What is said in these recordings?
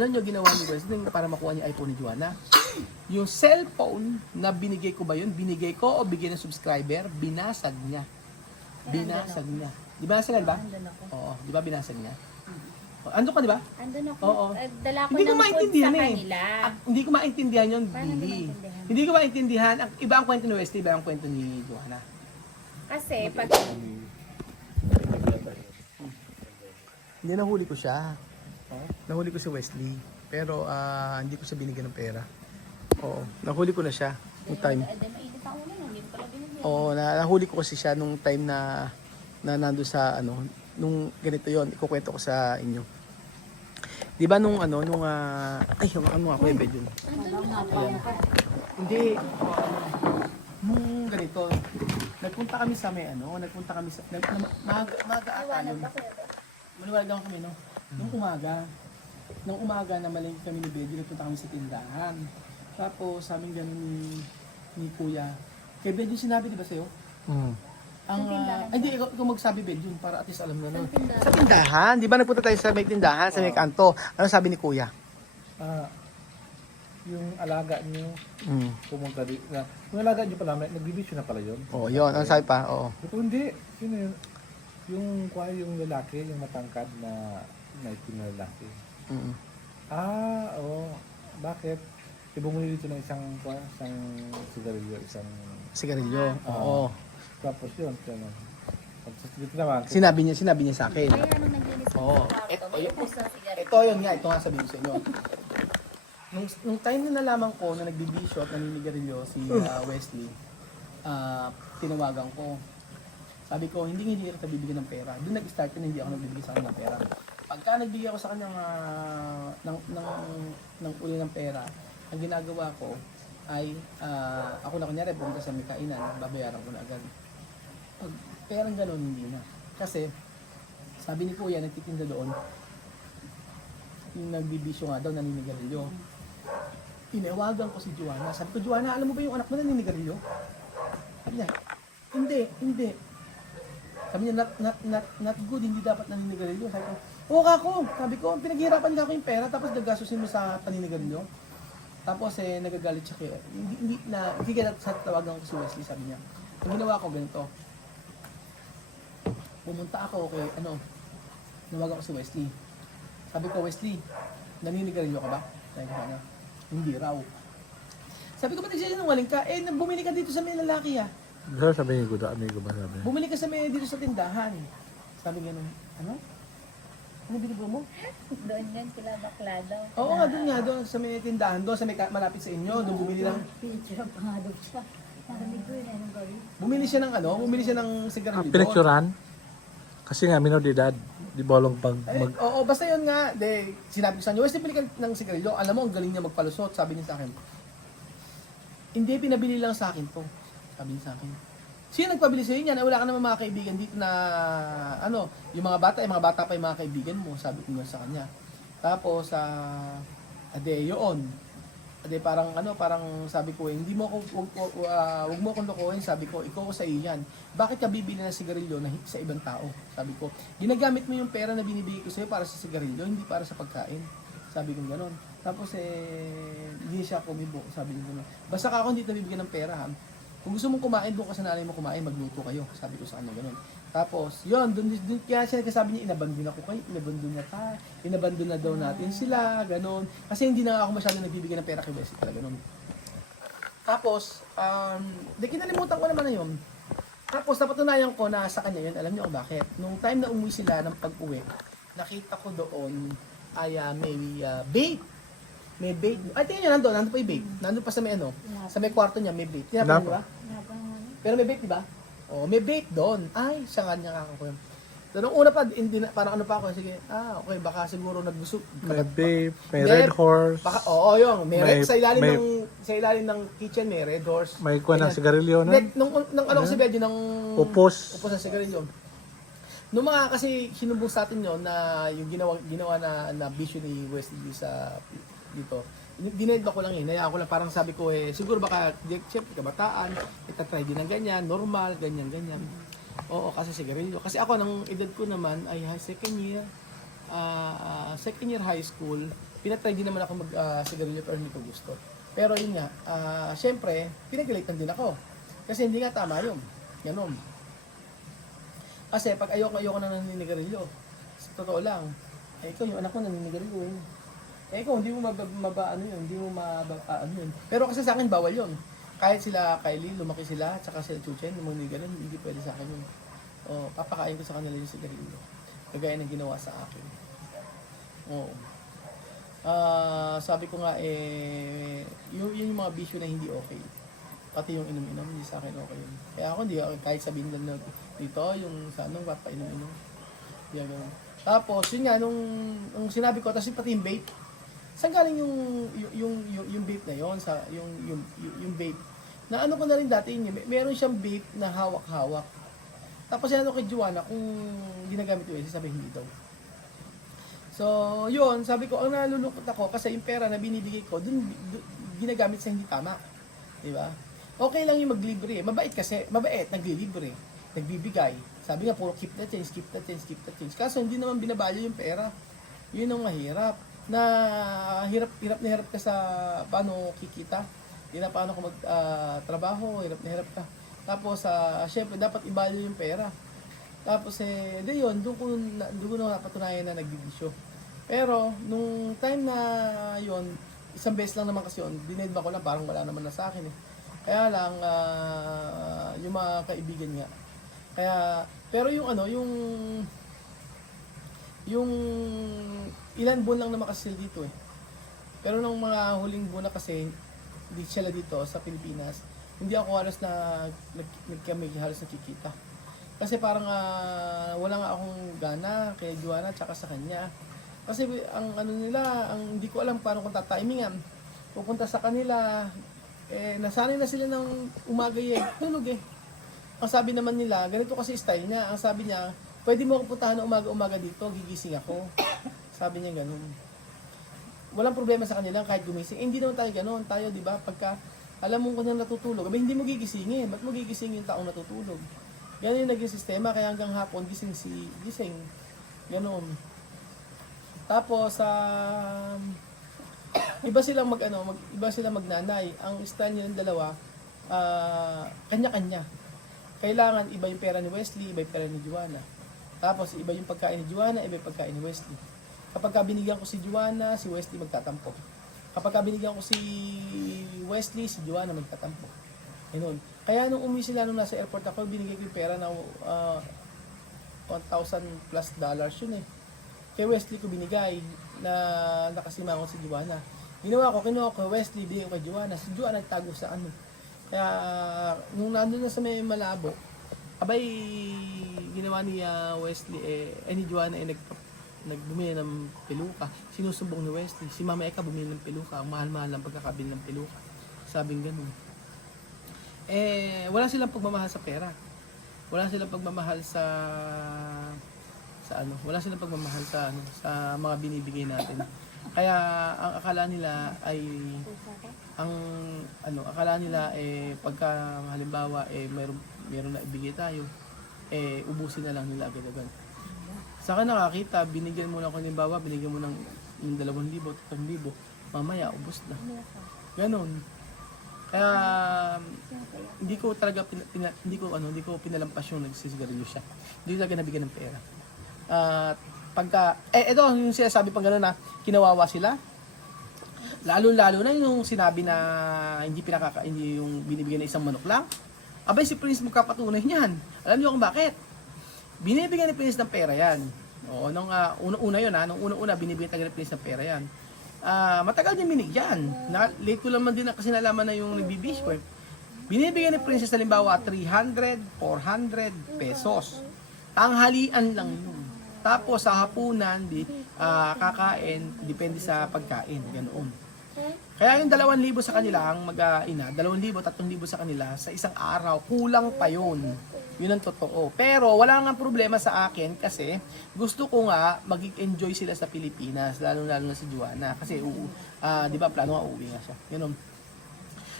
Ano nyo ginawa ni Wesley para makuha niya iPhone ni Joanna? Yung cellphone na binigay ko ba yun? Binigay ko o bigay ng subscriber? Binasag niya. Binasag niya. Di ba binasag ba? Andun ako. Oo, di ba binasag niya? Ando ka, di ba? Andun ako. Oo. Dala ko Hindi ko ng food maintindihan sa eh. kanila. Hindi ko maintindihan yun, Paano Billy. maintindihan? Hindi ko maintindihan. Iba ang kwento ni Wesley, iba ang kwento ni Joanna. Kasi pag Hindi, nahuli ko siya. Nahuli ko si Wesley. Pero hindi ko siya binigyan ng pera. Oo, nahuli ko na siya nung time. mainit ang ulo, hindi ko pala binigyan. Oo, nahuli ko kasi siya nung time na nando sa ano, nung ganito yon, ikukwento ko sa inyo. 'Di ba nung ano, nung ay, hawakan mo ako yung bed yun. Ayan. Hindi, nung ganito, nagpunta kami sa may ano, nagpunta kami sa, maaga ata yun. Maliwanag naman kami, no? Nung umaga na maling kami ni Benji, nagpunta kami sa tindahan. Tapos, sa amin ganun ni Kuya. Kay Benji sinabi, di ba sa'yo? Ang, hindi, ikaw magsabi Benji, para at least alam na. No? Sa tindahan, di ba nagpunta tayo sa may tindahan, sa may kanto. Ano sabi ni Kuya? Yung alaga niyo pumunta dito. Yung alaga niyo pala, nagbibisyo na pala yun. Oo, yun. Ano sabi pa? Oo. Ito hindi. Yun yun. Yung lalaki, yung matangkad na itim na lalaki. Oo. Bakit? Bumili dito ng isang sigarilyo, Sigarilyo. Oo. Tapos yun. Dito naman. Sinabi niya sa akin. Kaya nung naglinis ko Oo. sa kwarto, may ubos ng sigarilyo. Ito yun nga, ito nga sabihin ko sa inyo. Nung time na nalaman ko na nagbibisyo at naninigarilyo si Wesley, tinawagan ko. Sabi ko, hindi kita bibigyan ng pera. Doon nag-start na hindi ako nagbibigay sa kanya ng pera. Pagka nagbigay ako sa kanya ng uli ng pera, ang ginagawa ko ay, ako na kunyari, pumunta sa may kainan, babayaran ko na agad. Pag perang ganun, hindi na. Kasi, sabi ni Kuya, nagtitinda doon, yung nagbibisyo nga daw, naninigarilyo. Tinawagan ko si Joanna. Sabi ko, Joanna, alam mo ba yung anak mo naninigarilyo? Sabi niya, hindi. Sabi niya, not good, hindi dapat naninigarilyo. Sabi ko, oo kako. Sabi ko, pinaghihirapan ka ko yung pera, tapos naggastusin mo sa paninigarilyo. Tapos nagagalit siya kaya, hindi kaya sa tawagan ko si Wesley, sabi niya. Ang ginawa ko ganito, pumunta ako kay, nawagan ko si Wesley. Sabi ko, Wesley, naninigarilyo ka ba? Sabi ko sana, hindi raw. Sabi ko, ba't nagsisinungaling ka? Bumili ka dito sa may lalaki Pero sabi niyo, amigo ba sabi? Bumili ka sa may dito sa tindahan. Sabi gano'n, ano? Ano binibili mo? Doon yan, sila bakla daw. Oo nga, doon sa may tindahan, doon sa may malapit sa inyo, doon bumili ng... Picture pa nga daw siya. Narinig ko yun, anong gawin? Bumili siya ng sigarilyo doon. Pinicturan? Kasi nga, minor de edad. Di bolong pag Oo, basta yun nga, sinabi ko sa inyo, Wesley, bili ka ng sigarilyo. Alam mo, ang galing niya magpalusot, sabi niya sa akin. Hindi, pinabili lang sa akin to. Sabi niya sa akin. Sino nagpabili sa inyo? Wala ka naman mga kaibigan dito na, yung mga bata pa yung mga kaibigan mo, sabi ko nga sa kanya. Tapos, parang sabi ko, hindi mo ako, wag mo akong lokohin, sabi ko, ikaw ko sa iyo yan. Bakit ka bibili ng sigarilyo sa ibang tao? Sabi ko, ginagamit mo yung pera na binibigay ko sa'yo para sa sigarilyo, hindi para sa pagkain. Sabi ko gano'n. Tapos, hindi siya kumibo, sabi ko gano'n. Basta ka ako hindi nabibigyan ng pera, ha? Kung gusto mong kumain, doon ka sa nanay mo kumain, magluto kayo. Sabi ko sa kanya gano'n. Tapos, yun, doon kaya siya sabi niya, inabandon ako kayo, inabandon na daw natin sila, gano'n. Kasi hindi na ako masyado nagbibigay ng pera kay Wesley talaga gano'n. Tapos, kinalimutan ko naman na yun. Tapos, napatunayan ko na sa kanya yun, alam niyo kung bakit. Nung time na umuwi sila ng pag-uwi, nakita ko doon ay may bait. May bait. Ay, tingnan nyo, nandun pa yung bait. Nandun pa sa may sa may kwarto niya, may bait. Tinapan niyo ba? Pero may bait, di ba? Oh, may bait doon. Ay, siya nga niya kakakuha. So, nung una pa, parang ano pa ako, sige, okay, baka siguro nagbusog. may babe, may red horse, Baka, yun. Sa ilalim ng kitchen, may red horse. may kuha ng sigarilyo na. Nung ko si Benji, ng Upos. ng sigarilyo. Nung mga kasi sinubong sa atin yun na yung ginawa na vision ni Wesley sa dito. Dinedba ko lang naya ko lang, parang sabi ko siguro baka siyempre kabataan, itatry din ng ganyan, normal, ganyan. Oo, kasi sigarilyo. Kasi ako, ng edad ko naman ay second year high school, pinatry din naman ako mag-sigarilyo pero hindi ko gusto. Pero yun nga, syempre, pinagalitan din ako. Kasi hindi nga tama yun. Ganun. Kasi pag ayoko na naninigarilyo, sa totoo lang, ikaw yung anak ko naninigarilyo eh. Ikaw, hindi mo ano yun, hindi mo ano yun. Pero kasi sa akin, bawal yun. Kahit sila Kylie, lumaki sila, tsaka sila Chuchen, yung mga ganun, hindi pwede sa akin yun. O, papakain ko sa kanila yung sigarilyo. Kagaya ng ginawa sa akin. Oo. Sabi ko nga, yung mga bisyo na hindi okay. Pati yung inom-inom, hindi sa akin okay yun. Kaya ako, kahit sabihin lang dito, yung sa anong papainom-inom. Yan, ganun. Tapos, yun nga, nung sinabi ko, tapos pati yung vape, saan galing yung vape na yon sa yung vape na ano ko na rin dati meron siyang vape na hawak-hawak. Tapos yan kay Joanna kung ginagamit ko sabi hindi daw. So yun, sabi ko ang nalulungkot ako kasi yung pera na binibigay ko dun ginagamit sa hindi tama. Di ba? Okay lang yung maglibre. Mabait kasi, naglilibre, nagbibigay. Sabi nga puro keep the change. Kaso hindi naman binabalyo yung pera. Yun ang mahirap. Na hirap na hirap ka sa paano kikita, paano ko trabaho, hirap na hirap ka. Tapos syempre dapat i-value yung pera. Tapos yun, doon ko na napatunayan na nagbibisyo. Pero nung time na yun, isang beses lang naman kasi yun, dinedma ko lang parang wala naman na sa akin eh. Kaya lang yung mga kaibigan nga. Kaya pero yung ilan buwan lang naman kasi sila dito eh. Pero nung mga huling buwan na kasi, hindi sila dito sa Pilipinas, hindi ako halos kami halos nakikita. Kasi parang wala nga akong gana kay Joanna tsaka sa kanya. Kasi ang ano nila, hindi ko alam paano kung tatimingan. Pupunta sa kanila, nasanay na sila ng umaga tulog eh. Ang sabi naman nila, ganito kasi style niya. Ang sabi niya, pwede mo akong puntahan na umaga-umaga dito, gigising ako. Sabi niya ganun. Walang problema sa kanila kahit gumising. Hindi naman tayo ganun. Tayo, di ba, pagka alam mo kung na natutulog, hindi mo gigisingin. Ba't mo gigising yung taong natutulog? Ganun yung naging sistema, kaya hanggang hapon, gising. Ganun. Tapos, iba silang magnanay. Ang style nilang dalawa, kanya-kanya. Kailangan iba yung pera ni Wesley, iba yung pera ni Joanna. Tapos iba yung pagkain ni Joanna, iba yung pagkain ni Wesley. Kapag binigyan ko si Joanna, si Wesley magtatampo. Kapag binigyan ko si Wesley, si Joanna magtatampo. Ganun. Kaya nung umuwi sila nung nasa airport ako, binigay ko yung pera na $1,000+ yun eh. Kay Wesley ko binigay na nakasimangon si Joanna. Kinuha ko Wesley, binigay ko kay Joanna. Si Joanna nagtago sa ano. Kaya nung nandun na sa may Malabo, abay ginawa ni Wesley ni Joanna nagbumili ng peluka. Sinusumbong ni Wesley, si Mama Eka bumili ng peluka, ang mahal-mahal ang pagkakabili ng peluka. Sabing ganun. Wala silang pagmamahal sa pera. Wala silang pagmamahal sa wala silang pagmamahal sa mga binibigay natin. Kaya ang akala nila ay pagka halimbawa meron na ibigay tayo, ubusin na lang nila agad-agad. Sa akin nakakita, binigyan mo ng binigyan mo ng 2,000, 3,000, mamaya ubos na. Ganon. Kaya hindi ko talaga hindi ko pinalampas yung nagsisigarilyo siya. Hindi talaga nabigyan ng pera. Pagka ito yung sinasabi pang gano'n na kinawawa sila. Lalo na yung sinabi na hindi yung binibigyan ng isang manok lang. Abay si Prince magkapatunay niyan. Alam niyo kung bakit? Binibigyan ni Prince ng pera yan. Oo, nung una yun nung una binibigyan talaga ni Prince ng pera yan. Matagal din binigyan. Late ko naman din kasi nalaman na yung nagbibis ko. Binibigyan ni Princess halimbawa 300, 400 pesos. Tanghalian lang yun. Tapos sa hapunan, kakain, depende sa pagkain, ganoon. Kaya yung 2,000 sa kanila, ang mag-ina, 2,000, 3,000 sa kanila, sa isang araw, kulang pa yun. Yun ang totoo. Pero wala nga problema sa akin kasi gusto ko nga mag-enjoy sila sa Pilipinas, lalo na si Joanna. Kasi, di ba, plano nga uuwi nga siya. Ganun.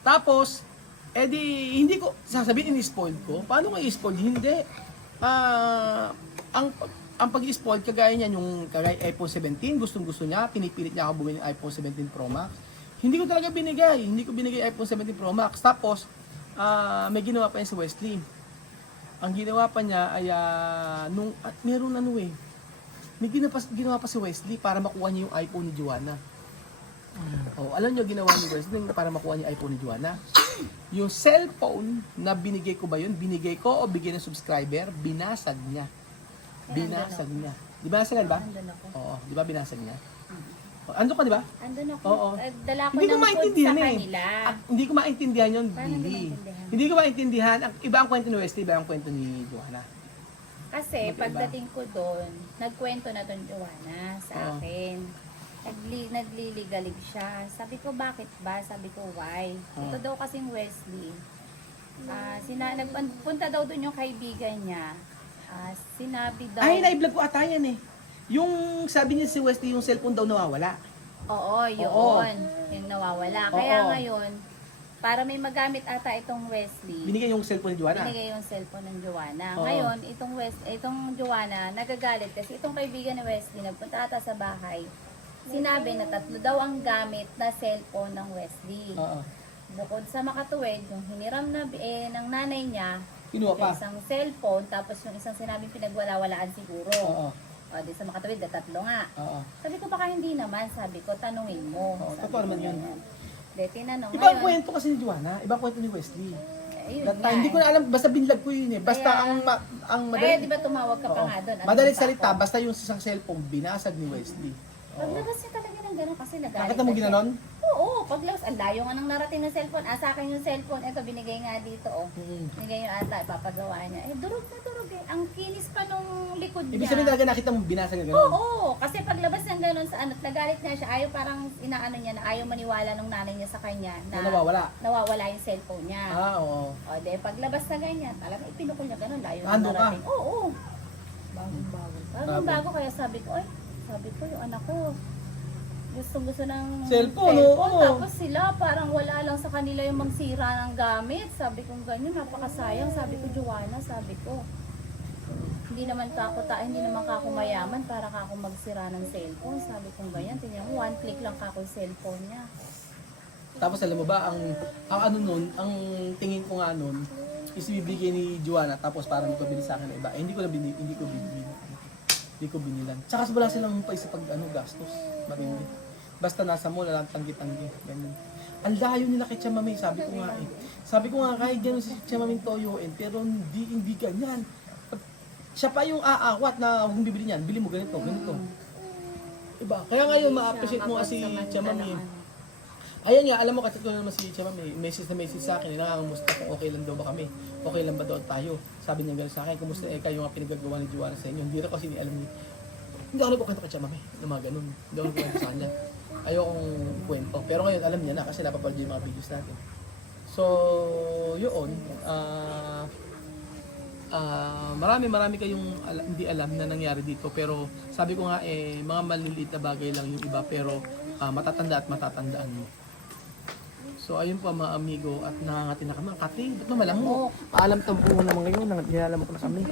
Tapos, hindi ko, sasabihin, in-spoiled ko. Paano ko i-spoiled? Hindi. ang pag-spoil, kagaya niyan, yung kagaya iPhone 17, gustong-gusto niya, pinipilit niya ako bumili ng iPhone 17 Pro Max. Hindi ko talaga binigay, hindi ko binigay iPhone 17 Pro Max. Tapos, may ginawa pa yan si Wesley. Ang ginawa pa niya ay, meron may ginawa pa si Wesley para makuha niya yung iPhone ni Joanna. Oh, alam niyo ginawa ni Wesley para makuha niya yung iPhone ni Joanna? Yung cellphone na binigay ko ba yun? Binigay ko o bigay ng subscriber? Binasag niya. Binasag niya. Di ba nasagan ba? Andun ako. Oo, di ba binasag niya? Ando ka, di ba? Andun ako. Oo. Dala ko Hindi ko ng food maintindihan sa eh. kanila. Hindi ko maintindihan yun, Paano hindi Billy. maintindihan? Hindi ko maintindihan. Iba ang kwento ni Wesley, iba ang kwento ni Joanna. Kasi Magkaiba. pagdating ko doon, nagkwento na doon Joanna sa Oo. akin. Nagliligalig siya. Sabi ko, bakit ba? Sabi ko, why? Oo. Ito daw kasing Wesley. Nagpunta daw doon yung kaibigan niya. Sinabi daw... Ay, na-vlog ko ata yan eh. Yung sabi niya si Wesley, yung cellphone daw nawawala. Oo, yun. Oo. Yung nawawala. Oo. Kaya ngayon, para may magamit ata itong Wesley, Binigay yung cellphone ni Joanna. binigay yung cellphone ng Joanna. Oo. Ngayon, itong Joanna, nagagalit kasi itong kaibigan ni Wesley, nagpunta ata sa bahay. Sinabi na 3 daw ang gamit na cellphone ng Wesley. Oo. Bukod sa makatuwid, yung hiniram na ng nanay niya, Kinuha pa. yung isang cellphone, tapos yung isang sinabing pinagwala-walaan siguro. Oo. O, di sa makatuwid, 3 nga. Oo. Sabi ko, baka hindi naman. Sabi ko, tanungin mo. Oo, Sabi totoo ko naman yun. ganyan. De, tinanong. Ibang Ngayon, kwento kasi ni Joanna, ibang kwento ni Wesley. ayun That nga time, hindi ko eh. na alam, basta binlag ko yun eh. Basta Kaya- ang Kaya di madali. ba tumawag ka pa Oo. nga doon? Madalit Andun pa salita, ako. basta yung isang cellphone, binasag ni Wesley. Oo. Paglabas niya talaga ng gano'n kasi nagalit. Nakita mo na siya. ginanon? Oo, paglabas. Ang layo nga nang narating ng cellphone. Sa akin yung cellphone. Ito, binigay nga dito. Oh. Binigay yung ata, ipapagawa niya. Durog na durog eh. Ang kinis pa nung likod niya. Ibig sabihin talaga nakita mo binasag na gano'n. Oo, kasi paglabas ng gano'n sa ano, nagalit nga siya. Ayaw parang inaano niya na ayaw maniwala nung nanay niya sa kanya Na nawawala. nawawala yung cellphone niya. Oo. O, de, paglabas na ganyan, talagang ipinukul niya gano'n. Layo na Ando ka? narating. Oo. Bagong bago, kaya sabi ko, yung anak ko, gusto ng Cellphone, oo. Tapos sila, parang wala lang sa kanila yung magsira ng gamit. Sabi ko ganyan, napakasayang. Sabi ko, Joanna, sabi ko, hindi naman kako mayaman para kako magsira ng cellphone. Sabi ko ganyan, tingnan mo, 1 click lang kako yung cellphone niya. Tapos alam mo ba, ang ano nun, ang tingin ko nga nun, is ibibigay ni Joanna, tapos para magpabili sa akin ng iba. Hindi ko binilan. Tsaka wala silang pa isa pag gastos. Marindi. Basta nasa mall, lang tanggi-tanggi. Ganun. Ang layo nila kay Chamamay, sabi ko nga eh. Sabi ko nga kahit gano'n si Chamamay toyoin, pero hindi ganyan. Siya pa yung aawat na huwag mong bibili niyan, bili mo ganito. Iba. Kaya ngayon ma-appreciate mo nga si Chamamay. Ayan nga, alam mo kasi naman si Chamamay, message sa akin, nangangamusta kung okay lang daw ba kami. Okay lang ba daw tayo? Sabi niya gano'n sa akin, kumusta kayo nga pinagagawa ni Joanna sa inyo. Hindi rin kasi alam niya. Hindi ako nagkukwento kay Chamamay na mga ganun. Hindi ako nagkukwento sa kanya. Ayokong kwento. Pero ngayon alam niya na kasi napapanood yung mga videos natin. So, yun. Marami kayong hindi alam na nangyari dito. Pero sabi ko nga mga maliliit na bagay lang yung iba. Pero matatanda at matatandaan mo. So ayun po mga amigo at nangangati na kami. Kati, ba't mo malamok? Alam tampo naman ngayon, nilalamok na kami.